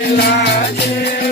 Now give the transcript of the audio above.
Elijah.